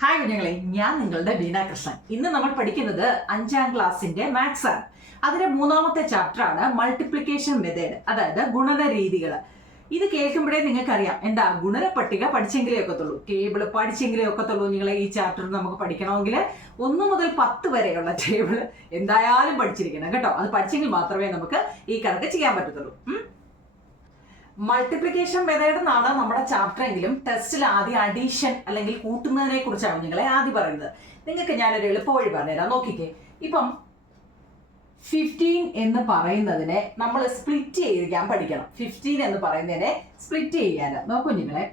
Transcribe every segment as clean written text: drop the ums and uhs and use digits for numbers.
Hi കുഞ്ഞുങ്ങളെ, ഞാൻ നിങ്ങളുടെ ബീന കൃഷ്ണൻ. ഇന്ന് നമ്മൾ പഠിക്കുന്നത് 5ാം ക്ലാസ്സിന്റെ മാത്സ് ആണ്. അതിന്റെ 3ാമത്തെ ചാപ്റ്റർ ആണ് മൾട്ടിപ്ലിക്കേഷൻ മെത്തേഡ്, അതായത് ഗുണന രീതികൾ. ഇത് കേൾക്കുമ്പോഴേ നിങ്ങൾക്കറിയാം എന്താ ഗുണന പട്ടിക പഠിച്ചെങ്കിലേ ഒക്കത്തുള്ളൂ, ടേബിൾ പഠിച്ചെങ്കിലേ ഒക്കത്തുള്ളൂ. നിങ്ങളെ ഈ ചാപ്റ്റർ നമുക്ക് പഠിക്കണമെങ്കിൽ 1 മുതൽ 10 വരെയുള്ള ടേബിൾ എന്തായാലും പഠിച്ചിരിക്കണം കേട്ടോ. അത് പഠിച്ചെങ്കിൽ മാത്രമേ നമുക്ക് ഈ കണക്ക് ചെയ്യാൻ പറ്റത്തുള്ളൂ. മൾട്ടിപ്ലിക്കേഷൻ മെത്തേഡ് എന്നാണ് നമ്മുടെ ചാപ്റ്റർ എങ്കിലും ടെസ്റ്റിൽ ആദ്യം അഡീഷൻ അല്ലെങ്കിൽ കൂട്ടുന്നതിനെ കുറിച്ചാണ് നിങ്ങളെ ആദ്യം പറയുന്നത്. നിങ്ങൾക്ക് ഞാനൊരു എളുപ്പവഴി പറഞ്ഞുതരാം, നോക്കിക്കേ. ഇപ്പം 15 എന്ന് പറയുന്നതിനെ നമ്മൾ സ്പ്ലിറ്റ് ചെയ്യാൻ പഠിക്കണം. 15 എന്ന് പറയുന്നതിനെ സ്പ്ലിറ്റ് ചെയ്യാൻ നോക്കൂ നിങ്ങളെ.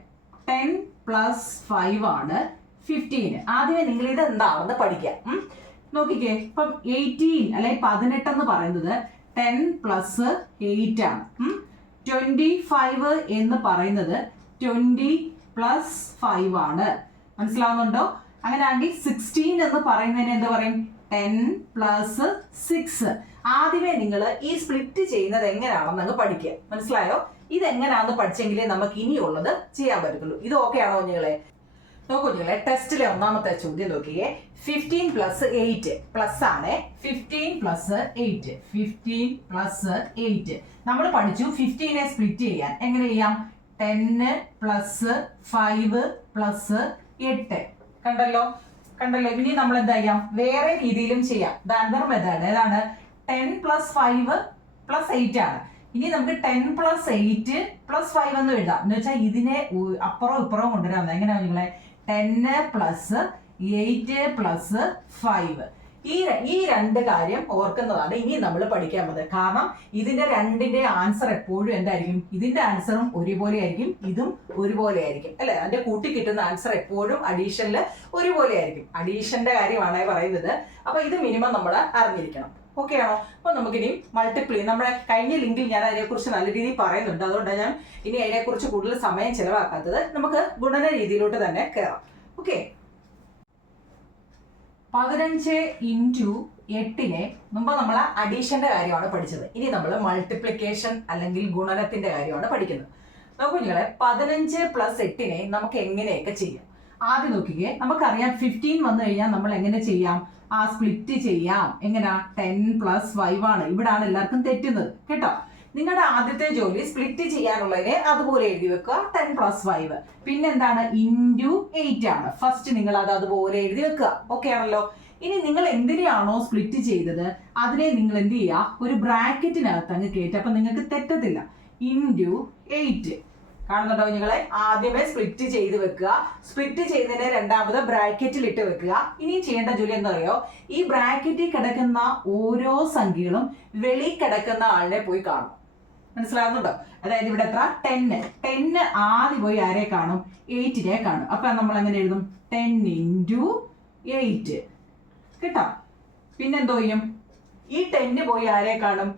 10 + 5 ആണ് 15. ആദ്യമേ നിങ്ങൾ ഇത് എന്താണെന്ന് പഠിക്കാം. നോക്കിക്കേ, ഇപ്പം 18 അല്ലെങ്കിൽ 18 എന്ന് പറയുന്നത് 10 + 8 ആണ്. 25 എന്ന് പറയുന്നത് 20 + 5 ആണ്. മനസ്സിലാവുന്നുണ്ടോ? അങ്ങനെയാണെങ്കിൽ 16 എന്ന് പറയുന്നതിന് എന്ത് പറയും? 10 + 6. ആദ്യമേ നിങ്ങൾ ഈ സ്പ്ലിറ്റ് ചെയ്യുന്നത് എങ്ങനെയാണെന്ന് അങ്ങ് പഠിക്കുക. മനസ്സിലായോ? ഇതെങ്ങനെയാണെന്ന് പഠിച്ചെങ്കിലേ നമുക്ക് ഇനിയുള്ളത് ചെയ്യാൻ പറ്റത്തുള്ളൂ. ഇത് ഓക്കെ ആണോ കുഞ്ഞുങ്ങളെ? നോക്കൂ കുഞ്ഞുങ്ങളെ, ടെസ്റ്റിലെ 1ാമത്തെ ചോദ്യം നോക്കിയേ. 15 + 8 പ്ലസ് ആണ്. 15 + 8 15 + 8 നമ്മൾ പഠിച്ചു 15നെ സ്പ്ലിറ്റ് ചെയ്യാൻ. എങ്ങനെ ചെയ്യാം? 10 + 5 + 8. കണ്ടല്ലോ. ഇനി നമ്മൾ എന്താ ചെയ്യാം? വേറെ രീതിയിലും ചെയ്യാം. ദാൻഡർ മെത്തേഡ് ഏതാണ്? 10 + 5 + 8 ആണ്. ഇനി നമുക്ക് 10 + 8 + 5 എന്ന് എഴുതാം. എന്ന് വെച്ചാൽ ഇതിനെ അപ്പുറവും ഇപ്പുറവും കൊണ്ടുവരാം. എങ്ങനെയാ നിങ്ങളെ? 10 + 8 + 5. ഈ രണ്ട് കാര്യം ഓർക്കുന്നതാണ് ഇനി നമ്മൾ പഠിക്കാൻ പോകുന്നത്. കാരണം ഇതിന്റെ രണ്ടിന്റെ ആൻസർ എപ്പോഴും എന്തായിരിക്കും? ഇതിന്റെ ആൻസറും ഒരുപോലെ ആയിരിക്കും, ഇതും ഒരുപോലെ ആയിരിക്കും, അല്ലെ? അതിന്റെ കൂട്ടി കിട്ടുന്ന ആൻസർ എപ്പോഴും അഡീഷനിൽ ഒരുപോലെ ആയിരിക്കും. അഡീഷന്റെ കാര്യമാണ് പറയുന്നത്. അപ്പൊ ഇത് മിനിമം നമ്മൾ അറിഞ്ഞിരിക്കണം. ഓക്കെ ആണോ? അപ്പൊ നമുക്കിനി നമ്മുടെ കഴിഞ്ഞ ലിങ്കിൽ ഞാൻ അതിനെക്കുറിച്ച് നല്ല രീതിയിൽ പറയുന്നുണ്ട്. അതുകൊണ്ടാണ് ഞാൻ ഇനി അതിനെക്കുറിച്ച് കൂടുതൽ സമയം ചെലവാക്കാത്തത്. നമുക്ക് ഗുണന രീതിയിലോട്ട് തന്നെ കയറാം. ഓക്കെ, 15 × 8നെ മുമ്പ് നമ്മൾ അഡീഷന്റെ കാര്യമാണ് പഠിച്ചത്. ഇനി നമ്മൾ മൾട്ടിപ്ലിക്കേഷൻ അല്ലെങ്കിൽ ഗുണനത്തിന്റെ കാര്യമാണ് പഠിക്കുന്നത്. നോക്കൂ നിങ്ങളെ, 15 + 8നെ നമുക്ക് എങ്ങനെയൊക്കെ ചെയ്യാം. ആദ്യം നോക്കിക്കേ, നമുക്കറിയാം 15 വന്നു കഴിഞ്ഞാൽ നമ്മൾ എങ്ങനെ ചെയ്യാം? സ്പ്ലിറ്റ് ചെയ്യാം. എങ്ങനെയാ? 10 + 5 ആണ്. ഇവിടാണ് എല്ലാവർക്കും തെറ്റുന്നത് കേട്ടോ. നിങ്ങളുടെ ആദ്യത്തെ ജോലി സ്പ്ലിറ്റ് ചെയ്യാനുള്ളതിനെ അതുപോലെ എഴുതി വെക്കുക, 10 + 5. പിന്നെന്താണ്? × 8 ആണ്. ഫസ്റ്റ് നിങ്ങൾ അത് അതുപോലെ എഴുതി വെക്കുക. ഓക്കെ ആണല്ലോ? ഇനി നിങ്ങൾ എന്തിനാണോ സ്പ്ലിറ്റ് ചെയ്തത് അതിനെ നിങ്ങൾ എന്ത് ചെയ്യുക? ഒരു ബ്രാക്കറ്റിനകത്ത് അങ്ങ് കയറ്റുക. അപ്പൊ നിങ്ങൾക്ക് തെറ്റത്തില്ല. × 8 കാണുന്നുണ്ടോ നിങ്ങളെ? ആദ്യമേ സ്പ്ലിറ്റ് ചെയ്ത് വെക്കുക. സ്പ്ലിറ്റ് ചെയ്തതിനെ രണ്ടാമത് ബ്രാക്കറ്റിൽ ഇട്ട് വെക്കുക. ഇനി ചെയ്യേണ്ട ജോലി എന്താ അറിയോ? ഈ ബ്രാക്കറ്റിൽ കിടക്കുന്ന ഓരോ സംഖ്യകളും വെളി കിടക്കുന്ന ആളിനെ പോയി കാണും. മനസ്സിലാകുന്നുണ്ടോ? അതായത് ഇവിടെ എത്ര? 10 ആദ്യം പോയി ആരെ കാണും? 8നെ കാണും. അപ്പൊ നമ്മൾ എങ്ങനെ എഴുതും? 10 × 8 കേട്ടോ. പിന്നെന്തോ ചെയ്യും? ഈ 10 പോയി ആരെ കാണും?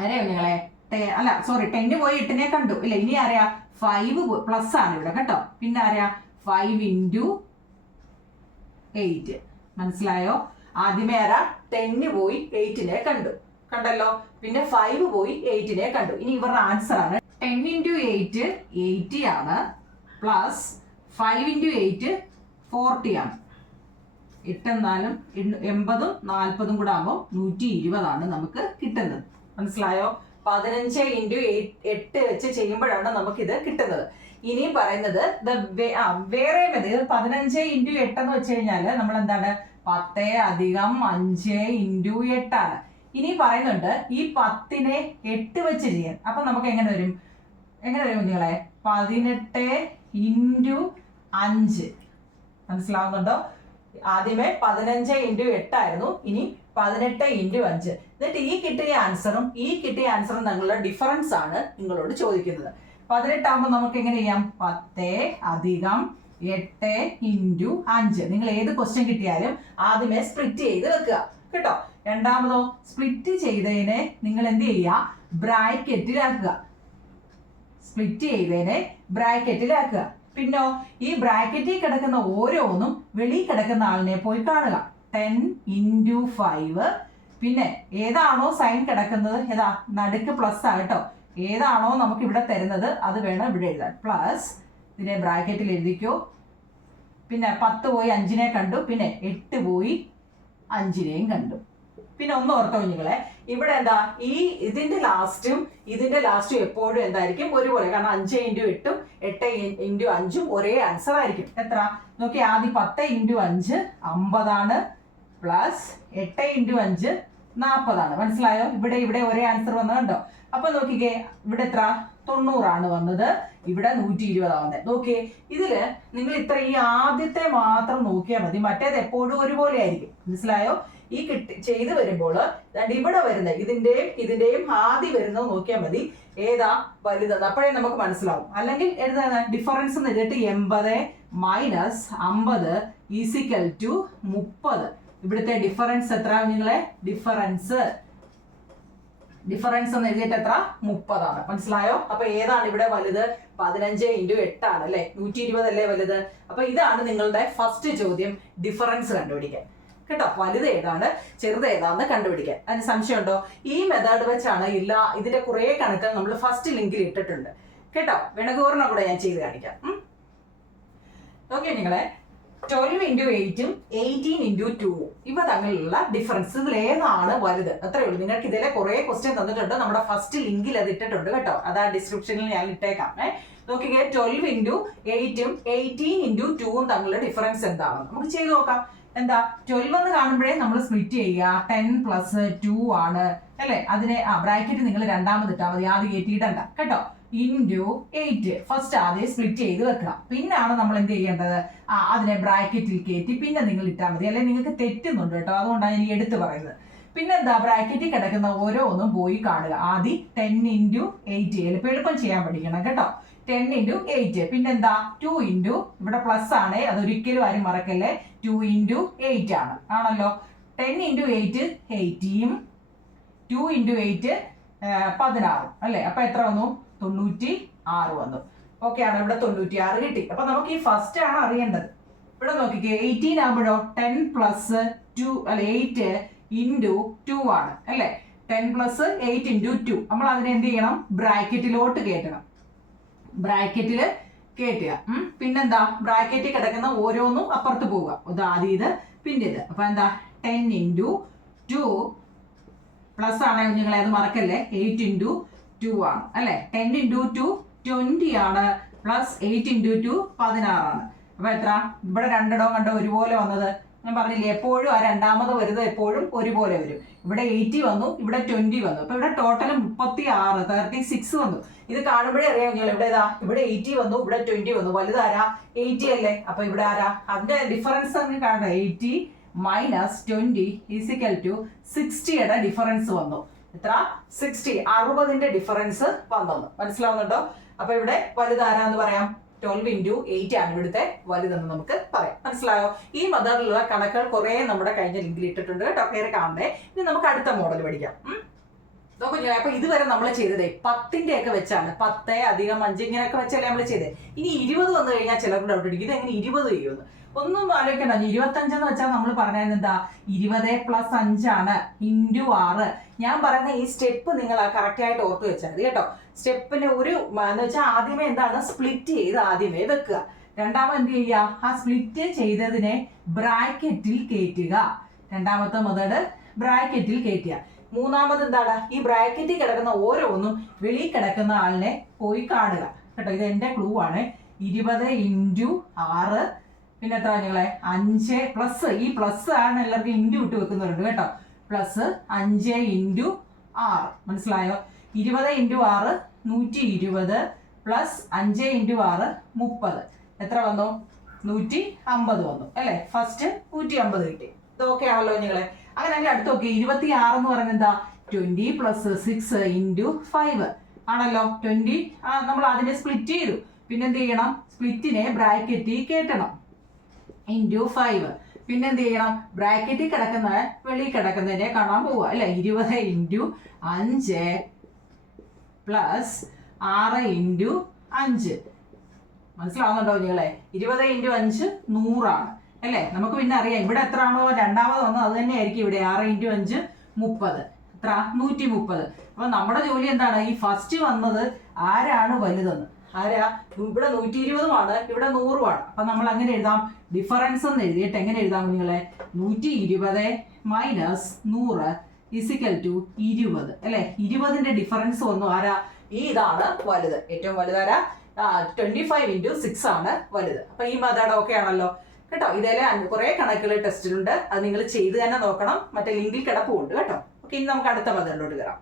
ആരെയോ നിങ്ങളെ? 10 പോയി 8നെ കണ്ടു ഇല്ല. ഇനി ആരെയാ? 5 പ്ലസ് ആണ് ഇവിടെ കേട്ടോ. പിന്നെ ആരെയാ? 5 × 8. മനസ്സിലായോ? ആദ്യമേ ആരാ? 10 പോയി 8നെ കണ്ടല്ലോ. പിന്നെ 5 പോയി 8നെ കണ്ടു. ഇനി ഇവരുടെ ആൻസർ ആണ് 10 × 8 80 ആണ്, പ്ലസ് 5 × 8 40 ആണ്. 8 എന്നാലും 80ഉം 40ഉം കൂടെ ആകുമ്പോൾ 120 ആണ് നമുക്ക് കിട്ടുന്നത്. മനസ്സിലായോ? 15 × 8 വെച്ച് ചെയ്യുമ്പോഴാണ് നമുക്കിത് കിട്ടുന്നത്. ഇനിയും പറയുന്നത് വേറെ മെത്തേഡ് 15 × 8 എന്ന് വെച്ച് കഴിഞ്ഞാൽ നമ്മൾ എന്താണ്? 10 + 5 × 8 ആണ്. ഇനി പറയുന്നുണ്ട് ഈ 10നെ 8 വെച്ച് ചെയ്യാൻ. അപ്പൊ നമുക്ക് എങ്ങനെ വരും കുഞ്ഞുങ്ങളെ? 18 × 5. മനസ്സിലാവുന്നുണ്ടോ? ആദ്യമേ 15 × 8 ആയിരുന്നു. ഇനി 18 × 5. എന്നിട്ട് ഈ കിട്ടിയ ആൻസറും തമ്മിലുള്ള ഡിഫറൻസ് ആണ് നിങ്ങളോട് ചോദിക്കുന്നത്. 18 ആകുമ്പോൾ നമുക്ക് എങ്ങനെ ചെയ്യാം? 10 + 8 × 5. നിങ്ങൾ ഏത് ക്വസ്റ്റ്യൻ കിട്ടിയാലും ആദ്യമേ സ്പ്ലിറ്റ് ചെയ്ത് വെക്കുക കേട്ടോ. രണ്ടാമതോ സ്പ്ലിറ്റ് ചെയ്തതിനെ നിങ്ങൾ എന്ത് ചെയ്യുക? ബ്രാക്കറ്റിലാക്കുക. സ്പ്ലിറ്റ് ചെയ്തതിനെ ബ്രാക്കറ്റിലാക്കുക. പിന്നോ ഈ ബ്രാക്കറ്റിൽ കിടക്കുന്ന ഓരോന്നും വെളി കിടക്കുന്ന ആളിനെ പോയി കാണുക. 10 × 5. പിന്നെ ഏതാണോ സൈൻ കിടക്കുന്നത്, ഏതാ? നടുക്ക് പ്ലസ് ആട്ടോ. ഏതാണോ നമുക്ക് ഇവിടെ തരുന്നത് അത് വേണം ഇവിടെ എഴുതാൻ. പ്ലസ് ഇതിനെ ബ്രാക്കറ്റിൽ എഴുതിക്കോ. പിന്നെ 10 പോയി 5നെ കണ്ടു, പിന്നെ 8 പോയി 5നെയും കണ്ടു. പിന്നെ ഒന്ന് ഓർത്തോ കുഞ്ഞുങ്ങളെ, ഇവിടെ എന്താ ഇതിന്റെ ലാസ്റ്റും എപ്പോഴും എന്തായിരിക്കും ഒരുപോലെ, കാരണം 5 × 8ഉം 8 × 5ഉം ഒരേ ആൻസർ ആയിരിക്കും. എത്ര നോക്കി, ആദ്യം 10 × 5 50 പ്ലസ് 8 × 5 40. മനസ്സിലായോ? ഇവിടെ ഒരേ ആൻസർ വന്നത് കണ്ടോ? അപ്പൊ നോക്കിക്കേ, ഇവിടെ എത്ര 90 വന്നത്, ഇവിടെ 120 വന്നത്. നോക്കിയേ, ഇതില് നിങ്ങൾ ഇത്ര ഈ ആദ്യത്തെ മാത്രം നോക്കിയാൽ മതി, മറ്റേത് എപ്പോഴും ഒരുപോലെ ആയിരിക്കും. മനസ്സിലായോ? ഈ ചെയ്ത് വരുമ്പോൾ ഇവിടെ വരുന്ന ഇതിന്റെയും ആദ്യം വരുന്നത് നോക്കിയാൽ മതി ഏതാ വലുതെന്ന്, അപ്പോഴേ നമുക്ക് മനസ്സിലാവും. അല്ലെങ്കിൽ എഴുതാ ഡിഫറൻസ് എന്ന് എഴുതിയിട്ട് 80 - 50 = 30. ഇവിടുത്തെ ഡിഫറൻസ് എത്ര നിങ്ങളെ? ഡിഫറൻസ് എന്ന് എഴുതിയിട്ട് എത്ര? 30. മനസ്സിലായോ? അപ്പൊ ഏതാണ് ഇവിടെ വലുത്? 15 × 8 ആണ് അല്ലെ, 120 അല്ലേ വലുത്. അപ്പൊ ഇതാണ് നിങ്ങളുടെ ഫസ്റ്റ് ചോദ്യം, ഡിഫറൻസ് കണ്ടുപിടിക്കാൻ കേട്ടോ. വലുത് ഏതാണ് ചെറുത് ഏതാന്ന് കണ്ടുപിടിക്കാൻ. അതിന് സംശയമുണ്ടോ? ഈ മെത്തേഡ് വെച്ചാണ് ഇതിന്റെ കുറെ കണക്കുകൾ നമ്മൾ ഫസ്റ്റ് ലിങ്കിൽ ഇട്ടിട്ടുണ്ട് കേട്ടോ. വേണമെങ്കിൽ കൂടെ ഞാൻ ചെയ്ത് കാണിക്കാം. ഓക്കെ നിങ്ങളെ, 12 × 8ഉം 18 × 2ഉം ഇവ തമ്മിലുള്ള ഡിഫറൻസ്, ഇതിൽ ഏതാണ് വലുത്? അത്രയേ ഉള്ളൂ. നിങ്ങൾക്ക് ഇതിലെ കുറെ ക്വസ്റ്റ്യൻ തന്നിട്ടുണ്ട്, നമ്മുടെ ഫസ്റ്റ് ലിങ്കിൽ അത് ഇട്ടിട്ടുണ്ട് കേട്ടോ. അതാ ഡിസ്ക്രിപ്ഷനിൽ ഞാൻ ഇട്ടേക്കാം. നോക്കിക്കേ, 12 × 8ഉം 18 × 2ഉം തമ്മിലുള്ള ഡിഫറൻസ് എന്താണെന്ന് നമുക്ക് ചെയ്ത് നോക്കാം. എന്താ 12 എന്ന് കാണുമ്പോഴേ നമ്മൾ സ്പ്ലിറ്റ് ചെയ്യുക. 10 + 2 ആണ് അല്ലെ, അതിനെ ബ്രാക്കറ്റ് നിങ്ങൾ രണ്ടാമത് ഇട്ടാൽ മതി, ആദ്യം കയറ്റിയിടണ്ട കേട്ടോ. × 8 ഫസ്റ്റ് ആദ്യം സ്പ്ലിറ്റ് ചെയ്ത് വെക്കണം, പിന്നാണ് നമ്മൾ എന്ത് ചെയ്യേണ്ടത്, അതിനെ ബ്രാക്കറ്റിൽ കയറ്റി പിന്നെ നിങ്ങൾ ഇട്ടാൽ മതി. അല്ലെങ്കിൽ നിങ്ങൾക്ക് തെറ്റുന്നുണ്ട് കേട്ടോ, അതുകൊണ്ടാണ് എനിക്ക് എടുത്തു പറയുന്നത്. പിന്നെന്താ, ബ്രാക്കറ്റിൽ കിടക്കുന്ന ഓരോന്നും പോയി കാണുക. ആദ്യം 10 × 8 എളുപ്പം ചെയ്യാൻ പഠിക്കണം കേട്ടോ. 10 × 8 പിന്നെന്താ 2 × ഇവിടെ പ്ലസ് ആണ്, അതൊരിക്കലും ആരും മറക്കല്ലേ, 2 × 8 ആണ് ആണല്ലോ. 10 × 8 80ഉം 2 × 8 16 അല്ലെ. അപ്പൊ എത്ര വന്നു? 96 വന്നു. ഓക്കെ ആണ്, ഇവിടെ 96 കിട്ടി. അപ്പൊ നമുക്ക് ഈ ഫസ്റ്റ് ആണ് അറിയേണ്ടത്. ഇവിടെ നോക്കിക്കേ, 18 ആകുമ്പോഴോ 10 + 2 അല്ലെ 8 × 2 ആണ് അല്ലെ. 10 + 8 × 2 നമ്മൾ അതിനെ എന്ത് ചെയ്യണം? ബ്രാക്കറ്റിലോട്ട് കയറ്റണം. ബ്രാക്കറ്റില് കയറ്റുക. പിന്നെന്താ, ബ്രാക്കറ്റിൽ കിടക്കുന്ന ഓരോന്നും അപ്പുറത്ത് പോവുക. ആദ്യം ഇത് പിന്നെ ഇത്. അപ്പൊ എന്താ, 10 × 2 പ്ലസ് ആണ് കുഞ്ഞുങ്ങളെ, അത് മറക്കല്ലേ, 8 × 2 ആണ് അല്ലെ. 10 × 2 20 ആണ്, പ്ലസ് 8 × 2 16 ആണ്. അപ്പൊ എത്ര? ഇവിടെ രണ്ടിടവും കണ്ടോ ഒരുപോലെ വന്നത്. ഞാൻ പറഞ്ഞില്ലേ, എപ്പോഴും ആ രണ്ടാമത് വരുന്നത് എപ്പോഴും ഒരുപോലെ വരും. ഇവിടെ 80 വന്നു, ഇവിടെ 20 വന്നു. അപ്പൊ ഇവിടെ ടോട്ടൽ 36 36 വന്നു. ഇത് കാണുമ്പോഴേ അറിയാം നിങ്ങൾ, ഇവിടെ 80 വന്നു, ഇവിടെ 20 വന്നു. വലുതാരാ? 80 അല്ലേ. അപ്പൊ ഇവിടെ ആരാ? അതിന്റെ ഡിഫറൻസ് കാണാം. 80 - 20 = 60യുടെ ഡിഫറൻസ് വന്നു. എത്ര? 60. 60ന്റെ ഡിഫറൻസ് വന്നു. മനസ്സിലാവുന്നുണ്ടോ? അപ്പൊ ഇവിടെ വലുതാരാന്ന് പറയാം? 12 × 8 ആണ് ഇവിടുത്തെ വലുതെന്ന് നമുക്ക് പറയാം. മനസ്സിലായോ? ഈ മെത്തേഡിലുള്ള കണക്കുകൾ കുറെ നമ്മുടെ കഴിഞ്ഞ ലിങ്കിൽ ഇട്ടിട്ടുണ്ട് കേട്ടോ, കയറി കാണണ്ടേ. ഇനി നമുക്ക് അടുത്ത മോഡൽ പഠിക്കാം. നോക്കൂ, അപ്പൊ ഇതുവരെ നമ്മൾ ചെയ്തതേ 10ന്റെ ഒക്കെ വെച്ചാണ്. 10 - 5 ഇങ്ങനെയൊക്കെ വെച്ചല്ലേ നമ്മൾ ചെയ്തേ. ഇനി 20 വന്നു കഴിഞ്ഞാൽ ചിലർക്ക് ഡൗട്ട് അടിക്കും, ഇത് എങ്ങനെ 20 ചെയ്യുമെന്ന്. ഒന്നും ആലോചിക്കണ്ട. 25 എന്ന് വെച്ചാൽ നമ്മൾ പറഞ്ഞത് എന്താ, 20 + 5 ആണ് × 6. ഞാൻ പറയുന്ന ഈ സ്റ്റെപ്പ് നിങ്ങൾ കറക്റ്റ് ആയിട്ട് ഓർത്ത് വെച്ചാൽ മതി കേട്ടോ. സ്റ്റെപ്പിന് എന്ന് വെച്ചാൽ ആദ്യമേ എന്താണ്, സ്പ്ലിറ്റ് ചെയ്ത് ആദ്യമേ വെക്കുക. രണ്ടാമത് എന്ത് ചെയ്യുക, ആ സ്പ്ലിറ്റ് ചെയ്തതിനെ ബ്രാക്കറ്റിൽ കയറ്റുക. രണ്ടാമത്തെ മെത്തേഡ് ബ്രാക്കറ്റിൽ കയറ്റുക. മൂന്നാമത് എന്താണ്, ഈ ബ്രാക്കറ്റിൽ കിടക്കുന്ന ഓരോന്നും വെളിയിൽ കിടക്കുന്ന ആളിനെ പോയി കാണുക കേട്ടോ. ഇത് എന്റെ ക്ലൂ ആണ്. 20 × 6 പിന്നെ എത്ര നിങ്ങളെ 5 പ്ലസ്, ഈ പ്ലസ് ആണ് എല്ലാവർക്കും ഇൻഡു ഇട്ട് വെക്കുന്നവരുണ്ട് കേട്ടോ. പ്ലസ് 5 × 6. മനസ്സിലായോ? 20 × 6 120 പ്ലസ് 5 × 6 30. എത്ര വന്നു? 150 വന്നു അല്ലെ. ഫസ്റ്റ് 150 കിട്ടി. ഇത് ഓക്കെ ആണല്ലോ നിങ്ങളെ. അങ്ങനെയാണെങ്കിൽ അടുത്ത് നോക്കി, 26 എന്ന് പറയുന്നത് എന്താ, 20 + 6 × 5 ആണല്ലോ. 20 നമ്മൾ അതിനെ സ്പ്ലിറ്റ് ചെയ്തു. പിന്നെ എന്ത് ചെയ്യണം, സ്പ്ലിറ്റിനെ ബ്രാക്കറ്റിൽ കയറ്റണം. × 5. പിന്നെ എന്ത് ചെയ്യണം, ബ്രാക്കറ്റിൽ കിടക്കുന്ന വെളിയിൽ കിടക്കുന്നതിനെ കാണാൻ പോവുക അല്ലെ. 20 × 5 പ്ലസ് 6 × 5. മനസ്സിലാവുന്നുണ്ടോ നിങ്ങളെ? 20 × 5 100 ആണ് അല്ലെ. നമുക്ക് പിന്നെ അറിയാം ഇവിടെ എത്ര ആണോ രണ്ടാമത് വന്നത് അത് തന്നെ ആയിരിക്കും ഇവിടെ. 6 × 5 30. എത്ര? 130. അപ്പൊ നമ്മുടെ ജോലി എന്താണ്, ഈ ഫസ്റ്റ് വന്നത് ആരാണ് വലുതെന്ന് ആരാ? ഇവിടെ 120 ഇവിടെ 100. അപ്പൊ നമ്മൾ അങ്ങനെ എഴുതാം, ഡിഫറൻസ് എന്ന് എഴുതിയിട്ട് എങ്ങനെ എഴുതാം നിങ്ങളെ? 120 മൈനസ് 100 ഇസിക്കൽ ടു 20 അല്ലെ? 20ന്റെ ഡിഫറൻസ് വന്നു. ആരാ? ഇതാണ് വലുത്. ഏറ്റവും വലുതാരാ? 25 into 6 ആണ് വലുത്. അപ്പൊ ഈ മെത്തേഡ് ഓക്കെ ആണല്ലോ കേട്ടോ. ഇതേലെ കുറെ കണക്കുകൾ ടെസ്റ്റിലുണ്ട്, അത് നിങ്ങൾ ചെയ്ത് തന്നെ നോക്കണം. മറ്റേ ലിങ്കിൽ കിടപ്പുണ്ട് കേട്ടോ. ഓക്കെ, ഇനി നമുക്ക് അടുത്ത മെത്തേഡിലോട്ട് കയറാം.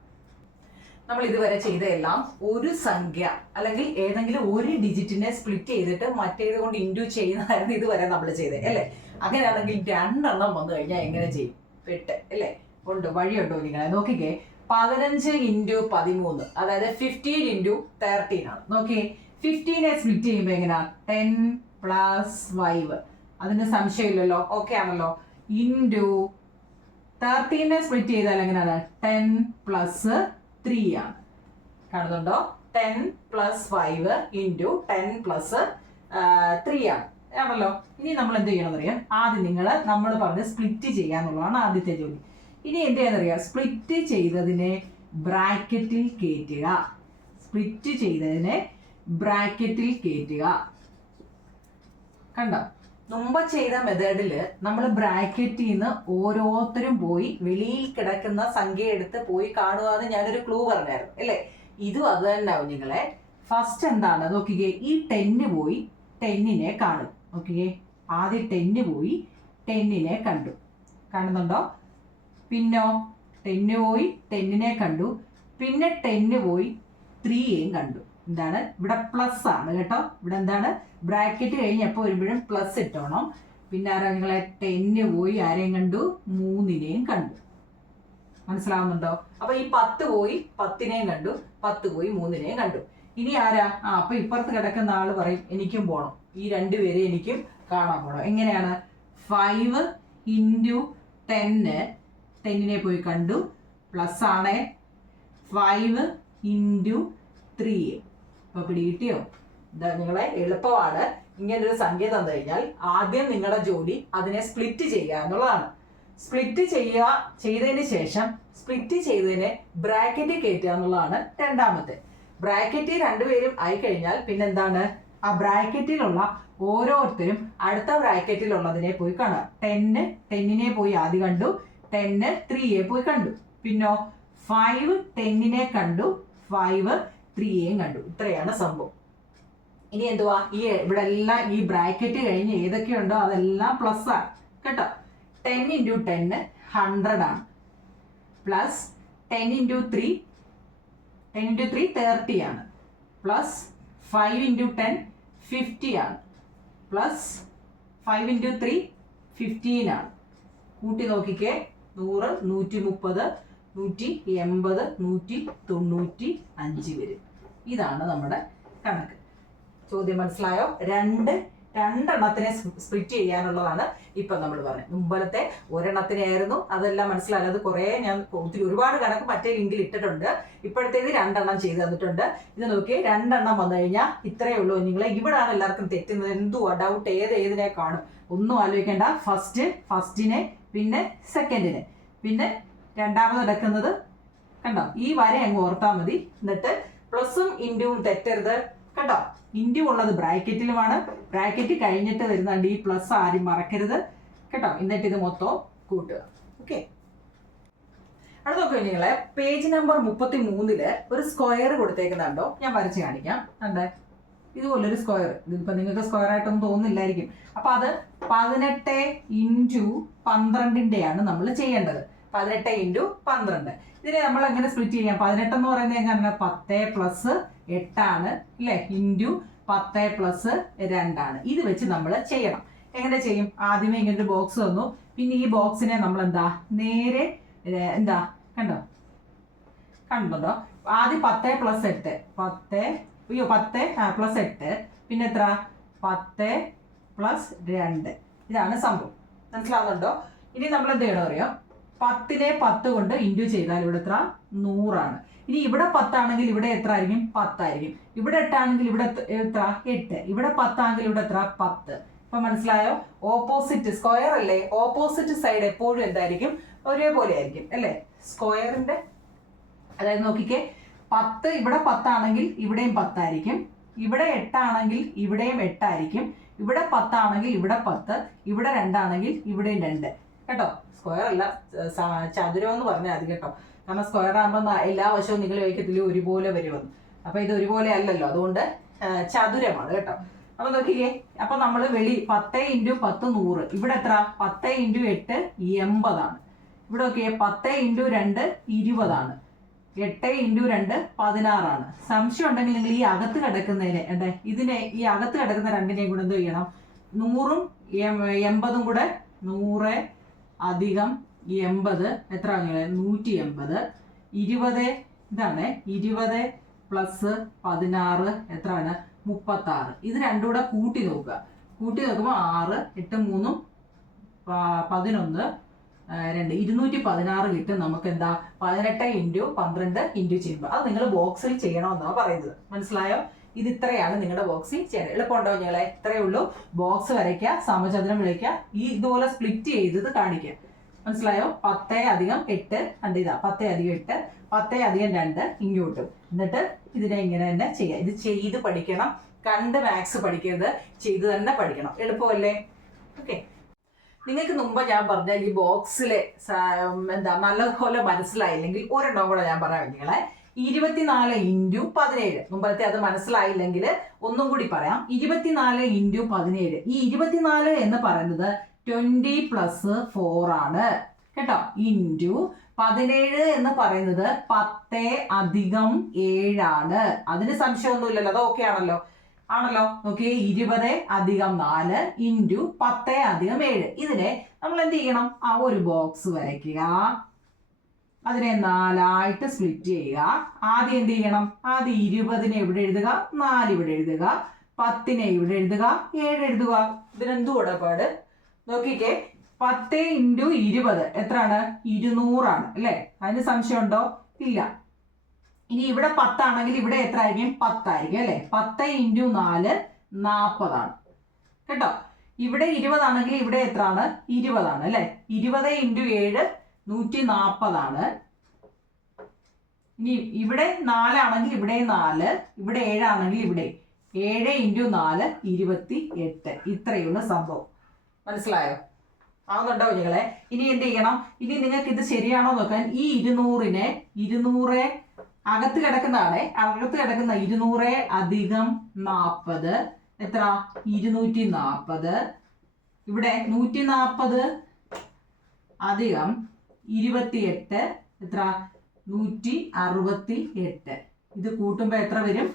നമ്മൾ ഇതുവരെ ചെയ്തതെല്ലാം ഒരു സംഖ്യ അല്ലെങ്കിൽ ഏതെങ്കിലും ഒരു ഡിജിറ്റിനെ സ്പ്ലിറ്റ് ചെയ്തിട്ട് മറ്റേത് കൊണ്ട് ഇൻഡു ചെയ്യുന്നതായിരുന്നു ഇതുവരെ നമ്മൾ ചെയ്തത് അല്ലേ? അങ്ങനെയാണെങ്കിൽ 2 എണ്ണം വന്നു കഴിഞ്ഞാൽ എങ്ങനെ ചെയ്യും? പെട്ട് അല്ലേ? ഉണ്ട്, വഴിയുണ്ടോ നിങ്ങളെ? നോക്കിക്കേ, 15 into 13, അതായത് 15 into 13 ആണ്. നോക്കിയേ, 15നെ സ്പ്ലിറ്റ് ചെയ്യുമ്പോൾ എങ്ങനെയാ? 10 plus 5, അതിന് സംശയമില്ലല്ലോ, ഓക്കെ ആണല്ലോ. ഇൻറ്റു 13നെ സ്പ്ലിറ്റ് ചെയ്താൽ എങ്ങനെയാണ്? 10 plus 3 ആണ്. കാണുന്നുണ്ടോ? 10 plus 5 into 10 plus 3 ആണ് ആണല്ലോ. ഇനി നമ്മൾ എന്ത് ചെയ്യണമെന്നറിയാം? ആദ്യം നമ്മൾ പറഞ്ഞ് സ്പ്ലിറ്റ് ചെയ്യാന്നുള്ളതാണ് ആദ്യത്തെ ജോലി. ഇനി എന്ത് ചെയ്യാന്നറിയാം? സ്പ്ലിറ്റ് ചെയ്തതിനെ ബ്രാക്കറ്റിൽ കയറ്റുക. സ്പ്ലിറ്റ് ചെയ്തതിനെ ബ്രാക്കറ്റിൽ കയറ്റുക. കണ്ടോ? മുമ്പ് ചെയ്ത മെത്തേഡിൽ നമ്മൾ ബ്രാക്കറ്റിൽ നിന്ന് ഓരോരുത്തരും പോയി വെളിയിൽ കിടക്കുന്ന സംഖ്യ എടുത്ത് പോയി കാണുക എന്ന് ഞാനൊരു ക്ലൂ പറഞ്ഞായിരുന്നു അല്ലേ? ഇതും അത് തന്നെ ആവും നിങ്ങളെ. ഫസ്റ്റ് എന്താണ് നോക്കിക്കേ, ഈ 10 പോയി 10നെ കാണും. നോക്കിക്കേ, ആദ്യം 10 പോയി 10നെ കണ്ടു. കാണുന്നുണ്ടോ? പിന്നോ 10 പോയി 10നെ കണ്ടു. പിന്നെ 10 പോയി 3യെയും കണ്ടു. എന്താണ്? ഇവിടെ പ്ലസ് ആണ് കേട്ടോ. ഇവിടെ എന്താണ്? ബ്രാക്കറ്റ് കഴിഞ്ഞ് എപ്പോൾ വരുമ്പോഴും പ്ലസ് ഇട്ടോണം. പിന്നെ ആരാ നിങ്ങളെ? 10 പോയി ആരെയും കണ്ടു? 3നെയും കണ്ടു. മനസ്സിലാവുന്നുണ്ടോ? അപ്പൊ ഈ 10 പോയി 10നെയും കണ്ടു, 10 പോയി 3നെയും കണ്ടു. ഇനി ആരാ? അപ്പൊ ഇപ്പുറത്ത് കിടക്കുന്ന ആള് പറയും എനിക്കും പോണം, ഈ 2 പേരെ എനിക്കും കാണാൻ പോണം. എങ്ങനെയാണ്? 5 into 10, 10നെ പോയി കണ്ടു, പ്ലസ് ആണ്. 5 into 3. അപ്പൊ പിടികിട്ടിയോ? എന്താ നിങ്ങളെ? എളുപ്പമാണ്. ഇങ്ങനൊരു സംഖ്യ തന്നു കഴിഞ്ഞാൽ ആദ്യം നിങ്ങളുടെ ജോലി അതിനെ സ്പ്ലിറ്റ് ചെയ്യുക എന്നുള്ളതാണ്. സ്പ്ലിറ്റ് ചെയ്തതിന് ശേഷം സ്പ്ലിറ്റ് ചെയ്തതിനെ ബ്രാക്കറ്റിൽ കയറ്റുക എന്നുള്ളതാണ് രണ്ടാമത്തെ. ബ്രാക്കറ്റിൽ 2 പേരും ആയി കഴിഞ്ഞാൽ പിന്നെന്താണ്? ആ ബ്രാക്കറ്റിലുള്ള ഓരോരുത്തരും അടുത്ത ബ്രാക്കറ്റിലുള്ളതിനെ പോയി കാണുക. 10നെ പോയി ആദ്യം കണ്ടു, 10 3യെ പോയി കണ്ടു. പിന്നോ 5 10നെ കണ്ടു, 5 3യെയും കണ്ടു. ഇത്രയാണ് സംഭവം. ഇനി എന്തുവാ? ഇവിടെ എല്ലാം ഈ ബ്രാക്കറ്റ് കഴിഞ്ഞ് ഏതൊക്കെയുണ്ടോ അതെല്ലാം പ്ലസ് ആണ് കേട്ടോ. 10 into 10 100 ആണ്. പ്ലസ് 10 into 3 30 ആണ്. പ്ലസ് 5 into 10 50 ആണ്. പ്ലസ് 5 into 3 15 ആണ്. കൂട്ടി നോക്കിക്കേ, 100 130 180 195 വരും. ഇതാണ് നമ്മുടെ കണക്ക്. ചോദ്യം മനസ്സിലായോ? രണ്ടെണ്ണത്തിനെ സ്പ്ലിറ്റ് ചെയ്യാനുള്ളതാണ് ഇപ്പം നമ്മൾ പറഞ്ഞത്. മുമ്പലത്തെ ഒരെണ്ണത്തിനെ ആയിരുന്നു, അതെല്ലാം മനസ്സിലായത്. അത് കുറേ ഞാൻ ഒരുപാട് കണക്ക് മറ്റേ ലിങ്കിൽ ഇട്ടിട്ടുണ്ട്. ഇപ്പോഴത്തേത് 2 എണ്ണം ചെയ്ത് തന്നിട്ടുണ്ട്. ഇത് നോക്കി, 2 എണ്ണം വന്നു കഴിഞ്ഞാൽ ഇത്രയേ ഉള്ളൂ. നിങ്ങളെ ഇവിടാണ് എല്ലാവർക്കും തെറ്റുന്നത്. എന്തുവാ ഡൗട്ട്? ഏതിനെ കാണും? ഒന്നും ആലോചിക്കേണ്ട. ഫസ്റ്റിനെ, പിന്നെ സെക്കൻഡിനെ, പിന്നെ രണ്ടാമത് എടുക്കുന്നത് കണ്ടോ? ഈ വര അങ്ങ് ഓർത്താൽ മതി. എന്നിട്ട് പ്ലസും ഇൻറ്റും തെറ്റരുത് കേട്ടോ. ഇൻറ്റു ഉള്ളത് ബ്രാക്കറ്റിലുമാണ്. ബ്രാക്കറ്റ് കഴിഞ്ഞിട്ട് വരുന്നുണ്ട് ഈ പ്ലസ്, ആരും മറക്കരുത് കേട്ടോ. എന്നിട്ട് ഇത് മൊത്തം കൂട്ടുക. ഓക്കെ, അടുത്ത നോക്കുക നിങ്ങളെ. പേജ് നമ്പർ 33 ഒരു സ്ക്വയർ കൊടുത്തേക്കുന്നുണ്ടോ? ഞാൻ വരച്ച് കാണിക്കാം. കണ്ടേ, ഇതുപോലൊരു സ്ക്വയർ. ഇതിപ്പോ നിങ്ങൾക്ക് സ്ക്വയർ ആയിട്ടൊന്നും തോന്നുന്നില്ലായിരിക്കും. അപ്പൊ അത് 18 into 12 നമ്മൾ ചെയ്യേണ്ടത്. 18 into 12. ഇതിനെ നമ്മൾ എങ്ങനെ സ്പ്ലിറ്റ് ചെയ്യാം? 18 എന്ന് പറയുന്നത് എങ്ങനെ? 10 plus 8 ആണ് അല്ലേ? ഇൻറ്റു 10 plus 2 ആണ്. ഇത് വെച്ച് നമ്മൾ ചെയ്യണം. എങ്ങനെ ചെയ്യും? ആദ്യമേ ഇങ്ങനെ ഒരു ബോക്സ് തന്നു. പിന്നെ ഈ ബോക്സിനെ നമ്മൾ എന്താ നേരെ എന്താ കണ്ടോ? ആദ്യം 10 plus 8 10 plus 8 പിന്നെ എത്ര? 10 plus 2. ഇതാണ് സംഭവം. മനസ്സിലാവുന്നുണ്ടോ? ഇനി നമ്മൾ എന്ത് ചെയ്യണം അറിയാം? 10നെ 10 കൊണ്ട് ഇൻറ്റു ചെയ്താൽ ഇവിടെ എത്ര? 100 ആണ്. ഇനി ഇവിടെ 10 ആണെങ്കിൽ ഇവിടെ എത്ര ആയിരിക്കും? 10 ആയിരിക്കും. ഇവിടെ 8 ആണെങ്കിൽ ഇവിടെ എത്ര? 8. ഇവിടെ 10 ആണെങ്കിൽ ഇവിടെ എത്ര? 10. ഇപ്പൊ മനസ്സിലായോ? ഓപ്പോസിറ്റ് സ്ക്വയർ അല്ലേ? ഓപ്പോസിറ്റ് സൈഡ് എപ്പോഴും എന്തായിരിക്കും? ഒരേപോലെ ആയിരിക്കും അല്ലേ? സ്ക്വയറിന്റെ അതായത് നോക്കിക്കേ, 10 ഇവിടെ 10 ആണെങ്കിൽ ഇവിടെയും 10 ആയിരിക്കും. ഇവിടെ 8 ആണെങ്കിൽ ഇവിടെയും 8 ആയിരിക്കും, ഇവിടെ 10 ആണെങ്കിൽ ഇവിടെ 10, ഇവിടെ 2 ആണെങ്കിൽ ഇവിടെയും 2 കേട്ടോ. സ്ക്വയർ അല്ല, ചതുരം എന്ന് പറഞ്ഞാൽ മതി കേട്ടോ. കാരണം സ്ക്വയർ ആകുമ്പോൾ എല്ലാ വശവും നിങ്ങൾ ചോദിക്കത്തില്ല ഒരുപോലെ വരുമെന്ന്. അപ്പൊ ഇത് ഒരുപോലെ അല്ലല്ലോ, അതുകൊണ്ട് ചതുരമാണ് കേട്ടോ. അപ്പൊ നോക്കിക്കേ, അപ്പൊ നമ്മൾ 10 × 10 100. ഇവിടെ എത്ര? 10 × 8 80 ഇവിടെ നോക്കിയേ 10 × 2 20 8 × 2 16 സംശയം ഉണ്ടെങ്കിൽ നിങ്ങൾ ഈ അകത്ത് കിടക്കുന്നതിനെ ഇതിനെ ഈ അകത്ത് കിടക്കുന്ന രണ്ടിനെയും കൂടെ എന്ത് ചെയ്യണം? 100ഉം 80ഉം കൂടെ 100 അധികം 80 എത്ര? 180. 20 ഇതാണ് 20 പ്ലസ് 16 എത്രയാണ്? 36. ഇത് രണ്ടും കൂടെ കൂട്ടി നോക്കുക. കൂട്ടി നോക്കുമ്പോൾ 6 8 3 11 2 216 കിട്ടും. നമുക്ക് എന്താ? 18 × 12 × ചെയ്യുമ്പോൾ അത് നിങ്ങൾ ബോക്സിൽ ചെയ്യണമെന്നാണ് പറയുന്നത്. മനസ്സിലായോ? ഇത് ഇത്രയാണ് നിങ്ങളുടെ ബോക്സിൽ ചെയ്യണം. എളുപ്പമുണ്ടോ ഞങ്ങളെ? ഇത്രയേ ഉള്ളൂ. ബോക്സ് വരയ്ക്കുക, സമചതുരം വിളിക്കുക, ഇതുപോലെ സ്പ്ലിറ്റ് ചെയ്തത് കാണിക്കുക. മനസ്സിലായോ? 10 + 8 കണ്ട് ഇതാ 10 + 8 10 + 2 ഇങ്ങോട്ടും. എന്നിട്ട് ഇതിനെ ഇങ്ങനെ തന്നെ ചെയ്യാം. ഇത് ചെയ്ത് പഠിക്കണം, കണ്ട് മാത്സ് പഠിക്കരുത്, ചെയ്ത് തന്നെ പഠിക്കണം. എളുപ്പമല്ലേ? ഓക്കെ. നിങ്ങൾക്ക് മുമ്പ് ഞാൻ പറഞ്ഞ ഈ ബോക്സിലെ നല്ലതുപോലെ മനസ്സിലായില്ലെങ്കിൽ ഒരെണ്ണം കൂടെ ഞാൻ പറയാം നിങ്ങളെ. 24 × 17. മുമ്പത്തെ അത് മനസ്സിലായില്ലെങ്കിൽ ഒന്നും കൂടി പറയാം. 24 × 17. ഈ 24 എന്ന് പറയുന്നത് 20 + 4 ആണ് കേട്ടോ. ഇൻറ്റു 17 എന്ന് പറയുന്നത് 10 + 7 ആണ്. അതിന് സംശയമൊന്നുമില്ലല്ലോ, അത് ഓക്കെ ആണല്ലോ. നോക്കിയേ 20 + 4 ഇൻറ്റു 10 + 7. ഇതിനെ നമ്മൾ എന്ത് ചെയ്യണം? ഒരു ബോക്സ് വരയ്ക്കുക, അതിനെ 4 സ്പ്ലിറ്റ് ചെയ്യുക. ആദ്യം എന്ത് ചെയ്യണം? ആദ്യം 20നെ ഇവിടെ എഴുതുക, 4 ഇവിടെ എഴുതുക, 10നെ ഇവിടെ എഴുതുക, 7 എഴുതുക. ഇതിനെന്തു ഇടപാട്? നോക്കിക്കേ, 10 × 20 എത്രയാണ്? 200 അല്ലേ? അതിന് സംശയമുണ്ടോ? ഇല്ല. ഇനി ഇവിടെ 10 ആണെങ്കിൽ ഇവിടെ എത്ര ആയിരിക്കും? 10 ആയിരിക്കും അല്ലേ? 10 × 4 40 കേട്ടോ. ഇവിടെ 20 ആണെങ്കിൽ ഇവിടെ എത്ര ആണ്? 20 അല്ലേ? 20 × 7 140 ഇനി ഇവിടെ 4 ആണെങ്കിൽ ഇവിടെ 4, ഇവിടെ 7 ആണെങ്കിൽ ഇവിടെ 7 × 4 28. ഇത്രയുള്ള സംഭവം. മനസ്സിലായോ? ആവുന്നുണ്ടോ നിങ്ങളെ? ഇനി എന്ത് ചെയ്യണം? ഇനി നിങ്ങൾക്ക് ഇത് ശരിയാണോ നോക്കാൻ ഈ 200നെ 200 അകത്ത് കിടക്കുന്നതാണ്. അകത്ത് കിടക്കുന്ന 200 അധികം 40 എത്ര? 240. ഇവിടെ 140 അധികം 28 എത്ര? 168. ഇത് കൂട്ടുമ്പോൾ എത്ര വരും?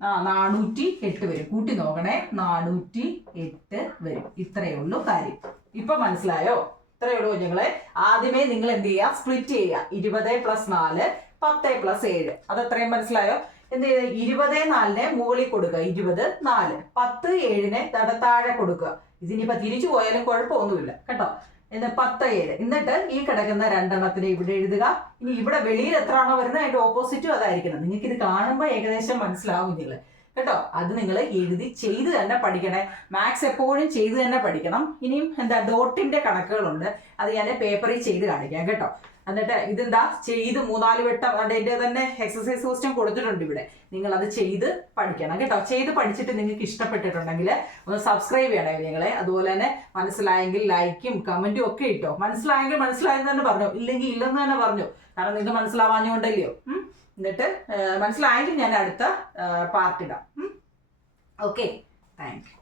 408 വരും. കൂട്ടി നോക്കണേ, 408 വരും. ഇത്രയേ ഉള്ളൂ കാര്യം. ഇപ്പൊ മനസ്സിലായോ? ഇത്രയേ ഉള്ളൂ കുഞ്ഞുങ്ങളെ. ആദ്യമേ നിങ്ങൾ എന്ത് ചെയ്യുക? സ്പ്ലിറ്റ് ചെയ്യുക. 20 + 4 10 + 7. അത് എത്രയും മനസ്സിലായോ? എന്ത് ചെയ്യുക? 20 4നെ മുകളിൽ കൊടുക്കുക, 20 4, 10 7നെ താഴെ കൊടുക്കുക. ഇതിനിപ്പോ തിരിച്ചു പോയാലും കുഴപ്പമൊന്നുമില്ല കേട്ടോ. 10 7. എന്നിട്ട് ഈ കിടക്കുന്ന രണ്ടെണ്ണത്തിനെ ഇവിടെ എഴുതുക. ഇനി ഇവിടെ വെളിയിൽ എത്രയാണോ വരുന്നത് അതിന്റെ ഓപ്പോസിറ്റും അതായിരിക്കണം. നിങ്ങൾക്ക് ഇത് കാണുമ്പോൾ ഏകദേശം മനസ്സിലാവും നിങ്ങൾ കേട്ടോ. അത് നിങ്ങൾ എഴുതി ചെയ്ത് തന്നെ പഠിക്കണേ. മാത്സ് എപ്പോഴും ചെയ്ത് തന്നെ പഠിക്കണം. ഇനിയും ഡോട്ടിന്റെ കണക്കുകളുണ്ട്, അത് ഞാൻ പേപ്പറിൽ ചെയ്ത് കാണിക്കാം കേട്ടോ. എന്നിട്ട് ഇതെന്താ ചെയ്ത് 3-4 വട്ടം അതിൻ്റെ തന്നെ എക്സസൈസ് ക്വസ്റ്റ്യൻ കൊടുത്തിട്ടുണ്ട് ഇവിടെ. നിങ്ങൾ അത് ചെയ്ത് പഠിക്കണം കേട്ടോ. ചെയ്ത് പഠിച്ചിട്ട് നിങ്ങൾക്ക് ഇഷ്ടപ്പെട്ടിട്ടുണ്ടെങ്കിൽ ഒന്ന് സബ്സ്ക്രൈബ് ചെയ്യണേ നിങ്ങളെ. അതുപോലെ തന്നെ മനസ്സിലായെങ്കിൽ ലൈക്കും കമന്റും ഒക്കെ ഇട്ടോ. മനസ്സിലായെങ്കിൽ മനസ്സിലായെന്ന് തന്നെ പറഞ്ഞു, ഇല്ലെങ്കിൽ ഇല്ലെന്ന് തന്നെ പറഞ്ഞു. കാരണം നിങ്ങൾക്ക് മനസ്സിലാവാഞ്ഞുകൊണ്ടല്ലയോ. എന്നിട്ട് മനസ്സിലായെങ്കിൽ ഞാൻ അടുത്ത പാർട്ടിടാം. Okay, thank you.